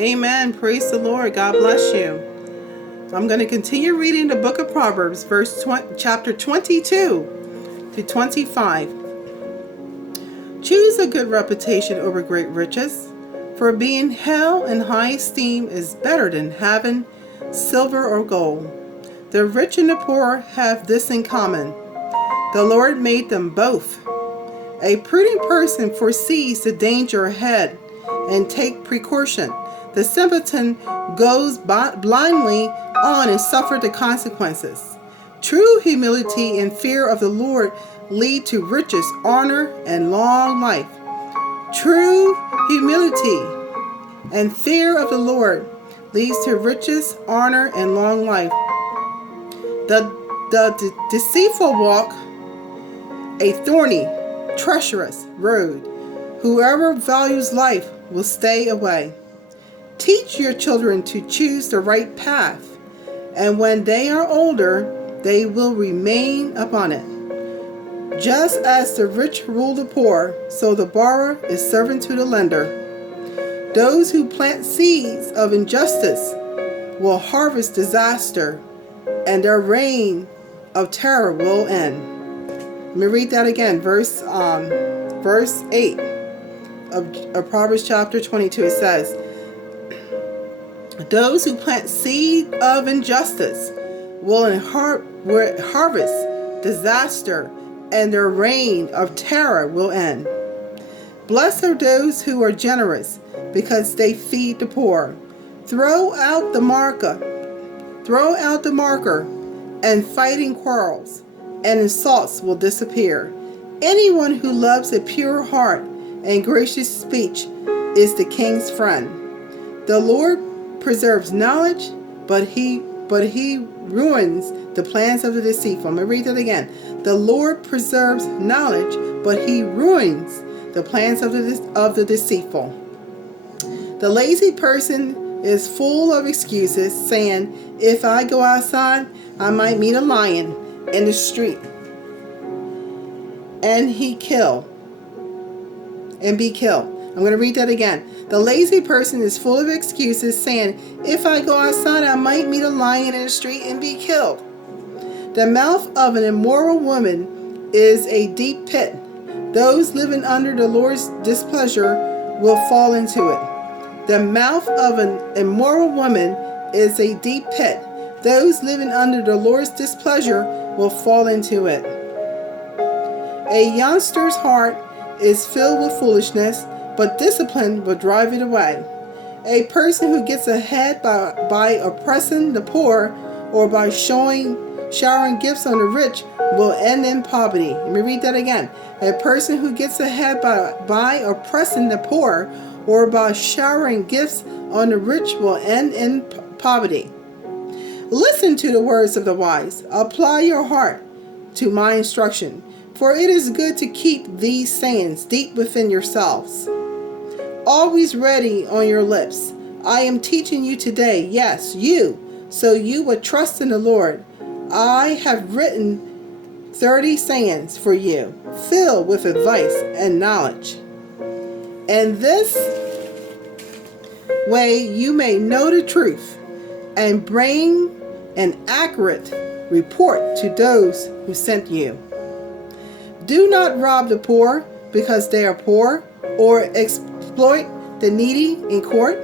Amen. Praise the Lord. God bless you. I'm going to continue reading the book of Proverbs, chapter 22 to 25. Choose a good reputation over great riches, for being held in high esteem is better than having silver or gold. The rich and the poor have this in common: the Lord made them both. A prudent person foresees the danger ahead and take precaution. The simpleton goes blindly on and suffers the consequences. True humility and fear of the Lord lead to riches, honor, and long life. True humility and fear of the Lord leads to riches, honor, and long life. The deceitful walk a thorny, treacherous road. Whoever values life will stay away. Teach your children to choose the right path, and when they are older, they will remain upon it. Just as the rich rule the poor, so the borrower is servant to the lender. Those who plant seeds of injustice will harvest disaster, and their reign of terror will end. Let me read that again. Verse 8 of Proverbs chapter 22. It says, those who plant seed of injustice will harvest disaster, and their reign of terror will end. Blessed are those who are generous, because they feed the poor. Throw out the marker, and fighting quarrels and insults will disappear. Anyone who loves a pure heart and gracious speech is the king's friend. The Lord preserves knowledge, but he ruins the plans of the deceitful. Let me read that again. The Lord preserves knowledge, but he ruins the plans of the deceitful. The lazy person is full of excuses, saying, if I go outside, I might meet a lion in the street and be killed. I'm going to read that again. The lazy person is full of excuses, saying, if I go outside, I might meet a lion in the street and be killed. The mouth of an immoral woman is a deep pit. Those living under the Lord's displeasure will fall into it. The mouth of an immoral woman is a deep pit. Those living under the Lord's displeasure will fall into it. A youngster's heart is filled with foolishness, but discipline will drive it away. A person who gets ahead by oppressing the poor or by showering gifts on the rich will end in poverty. Let me read that again. A person who gets ahead by oppressing the poor or by showering gifts on the rich will end in poverty. Listen to the words of the wise. Apply your heart to my instruction, for it is good to keep these sayings deep within yourselves, always ready on your lips. I am teaching you today, yes, you, so you would trust in the Lord. I have written 30 sayings for you, filled with advice and knowledge. And this way you may know the truth and bring an accurate report to those who sent you. Do not rob the poor because they are poor, or exploit the needy in court.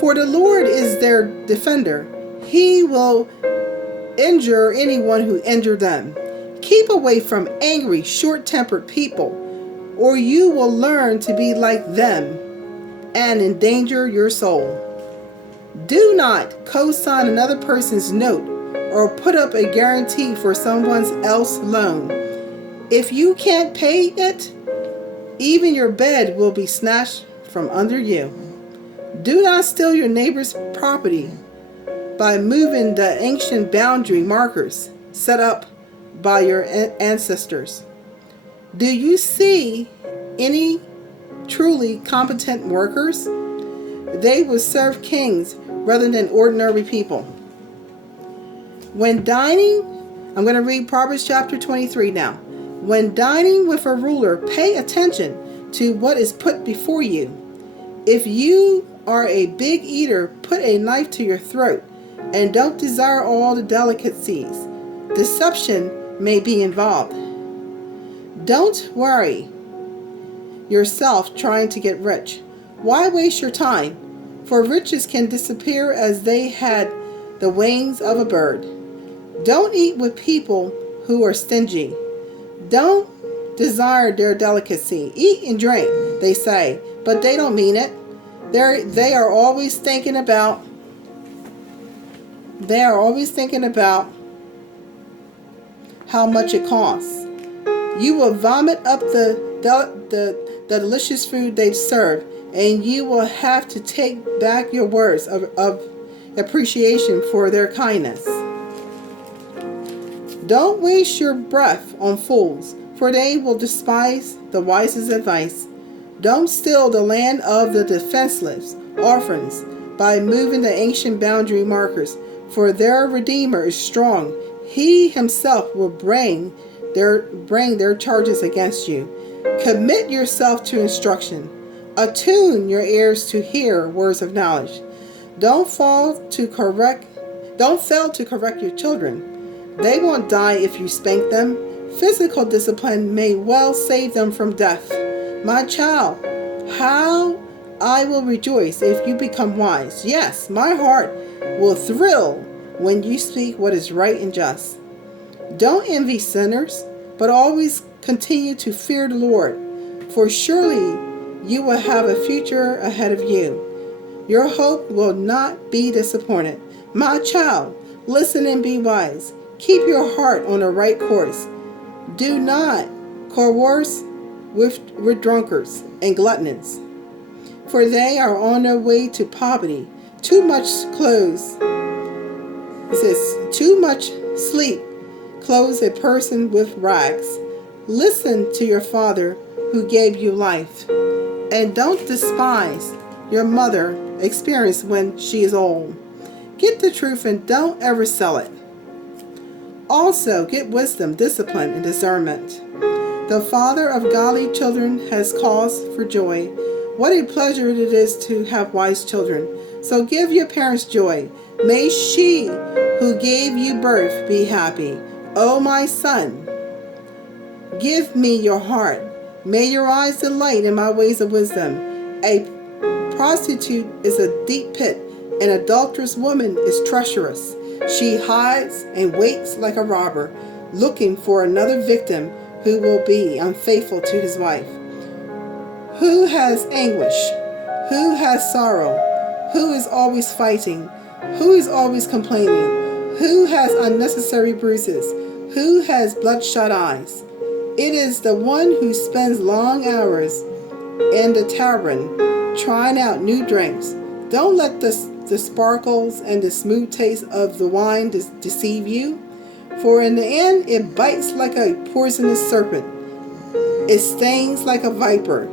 For the Lord is their defender. He will injure anyone who injures them. Keep away from angry, short-tempered people, or you will learn to be like them and endanger your soul. Do not co-sign another person's note or put up a guarantee for someone else's loan. If you can't pay it, even your bed will be snatched from under you. Do not steal your neighbor's property by moving the ancient boundary markers set up by your ancestors. Do you see any truly competent workers? They will serve kings rather than ordinary people. When dining, I'm going to read Proverbs chapter 23 now. When dining with a ruler, pay attention to what is put before you. If you are a big eater, put a knife to your throat, and don't desire all the delicacies. Deception may be involved. Don't worry yourself trying to get rich. Why waste your time? For riches can disappear as they had the wings of a bird. Don't eat with people who are stingy. Don't desire their delicacy. Eat and drink, they say, but they don't mean it. They are always thinking about how much it costs. You will vomit up the delicious food they serve, and you will have to take back your words of appreciation for their kindness. Don't waste your breath on fools, for they will despise the wisest advice. Don't steal the land of the defenseless orphans by moving the ancient boundary markers, for their Redeemer is strong. He himself will bring their charges against you. Commit yourself to instruction. Attune your ears to hear words of knowledge. Don't fail to correct your children. They won't die if you spank them. Physical discipline may well save them from death. My child, how I will rejoice if you become wise. Yes, my heart will thrill when you speak what is right and just. Don't envy sinners, but always continue to fear the Lord, for surely you will have a future ahead of you. Your hope will not be disappointed. My child, listen and be wise. Keep your heart on the right course. Do not converse with drunkards and gluttons, for they are on their way to poverty. Too much sleep clothes a person with rags. Listen to your father who gave you life, and don't despise your mother experience when she is old. Get the truth and don't ever sell it. Also, get wisdom, discipline, and discernment. The father of godly children has cause for joy. What a pleasure it is to have wise children. So give your parents joy. May she who gave you birth be happy. O my son, give me your heart. May your eyes delight in my ways of wisdom. A prostitute is a deep pit. An adulterous woman is treacherous. She hides and waits like a robber, looking for another victim who will be unfaithful to his wife. Who has anguish? Who has sorrow? Who is always fighting? Who is always complaining? Who has unnecessary bruises? Who has bloodshot eyes? It is the one who spends long hours in the tavern trying out new drinks. Don't let the sparkles and the smooth taste of the wine deceive you, for in the end it bites like a poisonous serpent. It stings like a viper.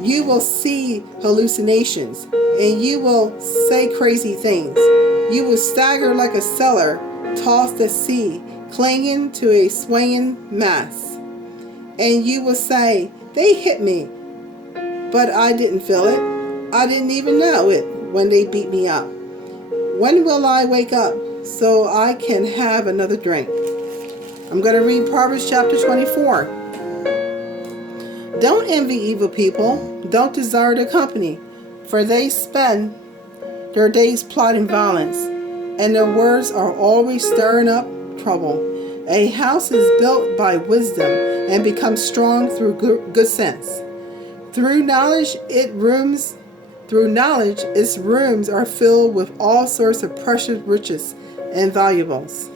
You will see hallucinations, and you will say crazy things. You will stagger like a sailor tossed at sea, clinging to a swaying mast. And you will say, they hit me, but I didn't feel it. I didn't even know it when they beat me up. When will I wake up so I can have another drink? I'm going to read Proverbs chapter 24. Don't envy evil people. Don't desire their company, for they spend their days plotting violence, and their words are always stirring up trouble. A house is built by wisdom and becomes strong through good sense. Through knowledge, its rooms are filled with all sorts of precious riches and valuables.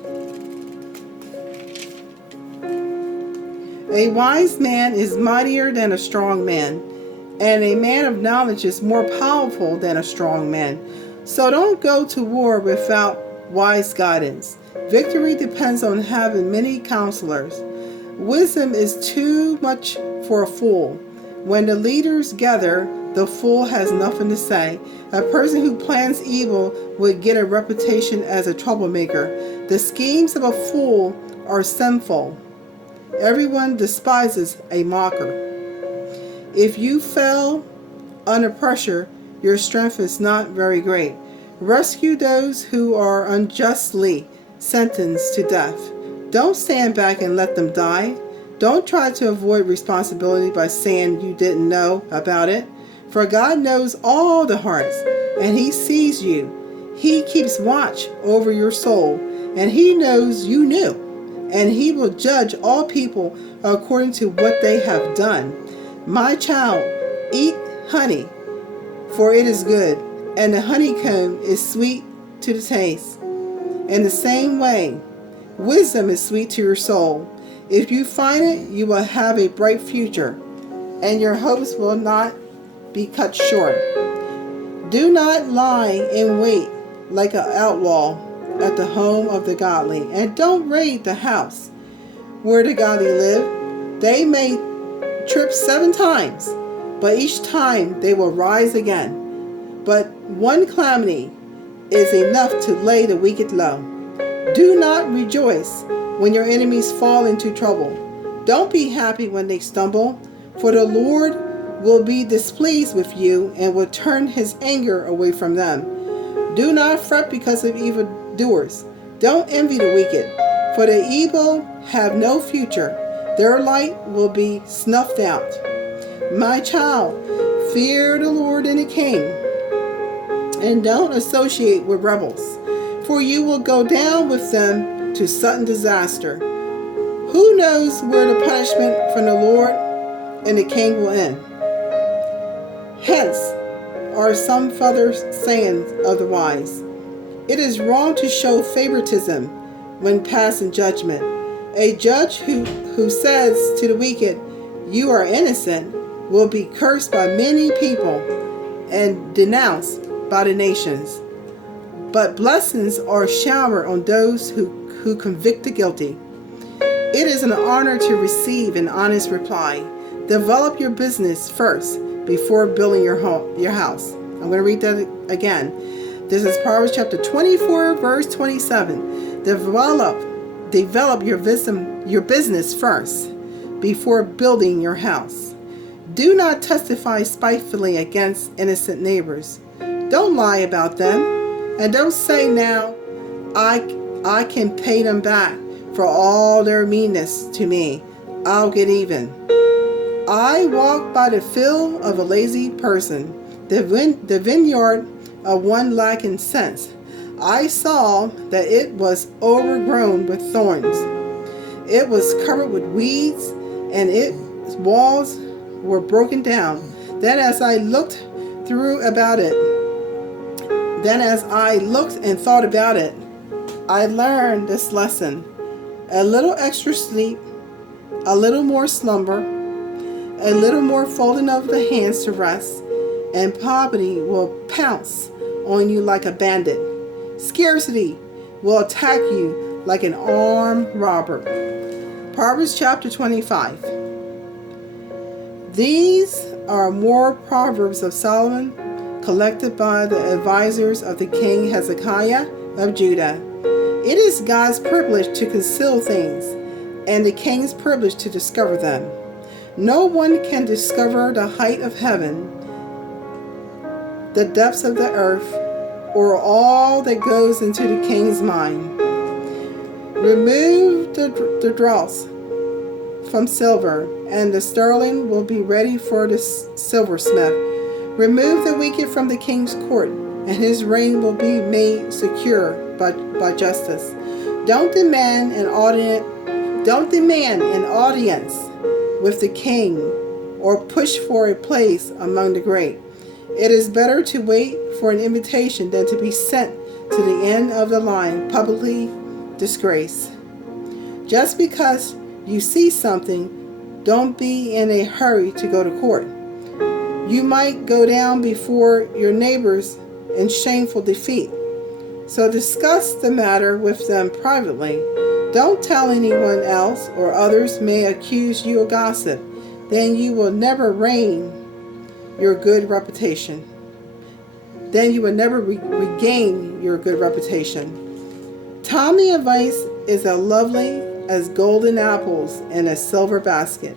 A wise man is mightier than a strong man, and a man of knowledge is more powerful than a strong man. So don't go to war without wise guidance. Victory depends on having many counselors. Wisdom is too much for a fool. When the leaders gather, the fool has nothing to say. A person who plans evil would get a reputation as a troublemaker. The schemes of a fool are sinful. Everyone despises a mocker. If you fail under pressure, your strength is not very great. Rescue those who are unjustly sentenced to death. Don't stand back and let them die. Don't try to avoid responsibility by saying you didn't know about it. For God knows all the hearts, and He sees you. He keeps watch over your soul, and He knows you knew. And He will judge all people according to what they have done. My child, eat honey, for it is good, and the honeycomb is sweet to the taste. In the same way, wisdom is sweet to your soul. If you find it, you will have a bright future, and your hopes will not be cut short. Do not lie in wait like an outlaw at the home of the godly, and don't raid the house where the godly live. They may trip 7 times, but each time they will rise again. But one calamity is enough to lay the wicked low. Do not rejoice when your enemies fall into trouble. Don't be happy when they stumble, for the Lord will be displeased with you and will turn His anger away from them. Do not fret because of evildoers. Don't envy the wicked, for the evil have no future. Their light will be snuffed out. My child, fear the Lord and the King, and don't associate with rebels, for you will go down with them to sudden disaster. Who knows where the punishment from the Lord and the King will end? Hence are some further sayings of the wise. It is wrong to show favoritism when passing judgment. A judge who says to the wicked, "You are innocent," will be cursed by many people and denounced by the nations. But blessings are showered on those who convict the guilty. It is an honor to receive an honest reply. Develop your business first before building your house. I'm going to read that again. This is Proverbs chapter 24, verse 27. Develop your business first before building your house. Do not testify spitefully against innocent neighbors. Don't lie about them, and don't say now, I can pay them back for all their meanness to me. I'll get even. I walked by the field of a lazy person, the vineyard of one lacking sense. I saw that it was overgrown with thorns. It was covered with weeds, and its walls were broken down. Then as I looked and thought about it, I learned this lesson. A little extra sleep, a little more slumber, a little more folding of the hands to rest, and poverty will pounce on you like a bandit. Scarcity will attack you like an armed robber. Proverbs chapter 25. These are more Proverbs of Solomon, collected by the advisors of the king Hezekiah of Judah. It is God's privilege to conceal things, and the king's privilege to discover them. No one can discover the height of heaven, the depths of the earth, or all that goes into the king's mind. Remove the dross from silver, and the sterling will be ready for the silversmith. Remove the wicked from the king's court, and his reign will be made secure by justice. Don't demand an audience with the king, or push for a place among the great. It is better to wait for an invitation than to be sent to the end of the line, publicly disgraced. Just because you see something, don't be in a hurry to go to court. You might go down before your neighbors in shameful defeat. So discuss the matter with them privately. Don't tell anyone else, or others may accuse you of gossip. Then you will never regain your good reputation. Timely advice is as lovely as golden apples in a silver basket.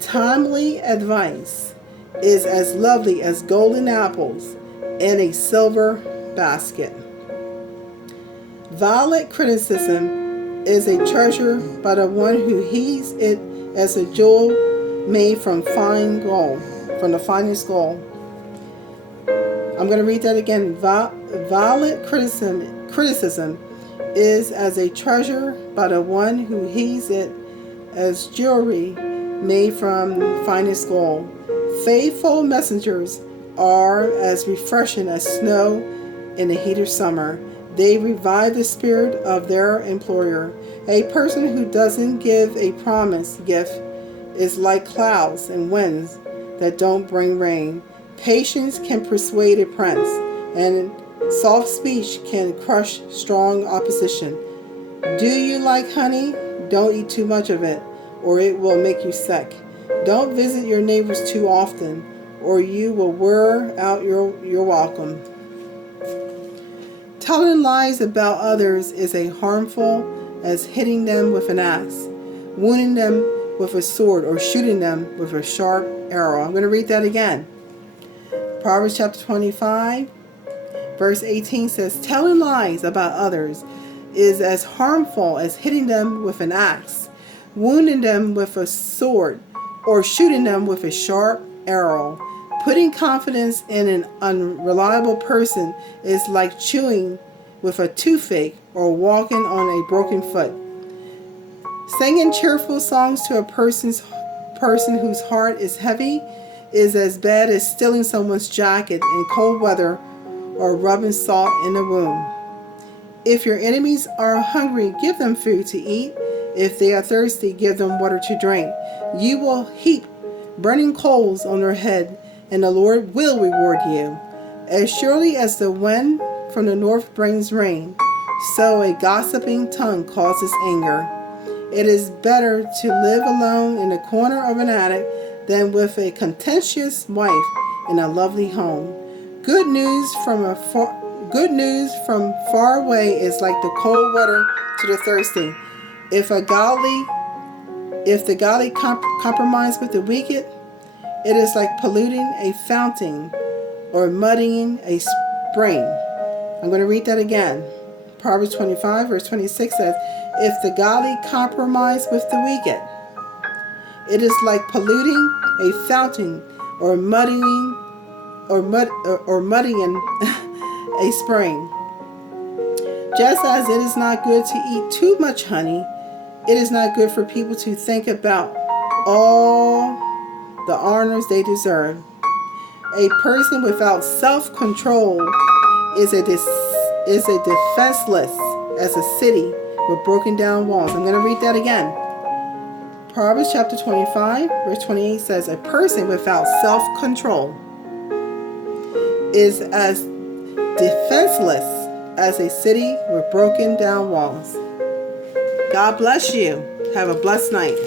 Timely advice is as lovely as golden apples in a silver basket. Violent criticism is a treasure by the one who heeds it as a jewel made from fine gold, from the finest gold. I'm going to read that again. Violent criticism is as a treasure by the one who heeds it as jewelry made from finest gold. Faithful messengers are as refreshing as snow in the heat of summer. They revive the spirit of their employer. A person who doesn't give a promised gift is like clouds and winds that don't bring rain. Patience can persuade a prince, and soft speech can crush strong opposition. Do you like honey? Don't eat too much of it, or it will make you sick. Don't visit your neighbors too often, or you will wear out your welcome. Telling lies about others is as harmful as hitting them with an axe, wounding them with a sword, or shooting them with a sharp arrow. I'm going to read that again. Proverbs chapter 25, verse 18 says, telling lies about others is as harmful as hitting them with an axe, wounding them with a sword, or shooting them with a sharp arrow. Putting confidence in an unreliable person is like chewing with a toothache or walking on a broken foot. Singing cheerful songs to a person whose heart is heavy is as bad as stealing someone's jacket in cold weather or rubbing salt in the wound. If your enemies are hungry, give them food to eat. If they are thirsty, give them water to drink. You will heap burning coals on their head, and the Lord will reward you. As surely as the wind from the north brings rain, so a gossiping tongue causes anger. It is better to live alone in the corner of an attic than with a contentious wife in a lovely home. Good news from far away is like the cold water to the thirsty. If the godly compromise with the wicked, it is like polluting a fountain or muddying a spring. I'm going to read that again. Proverbs 25 verse 26 says, if the godly compromise with the wicked, it is like polluting a fountain or muddying a spring. Just as it is not good to eat too much honey, it is not good for people to think about all the honors they deserve. A person without self-control is defenseless as a city with broken down walls. I'm going to read that again. Proverbs chapter 25, verse 28 says, a person without self-control is as defenseless as a city with broken down walls. God bless you. Have a blessed night.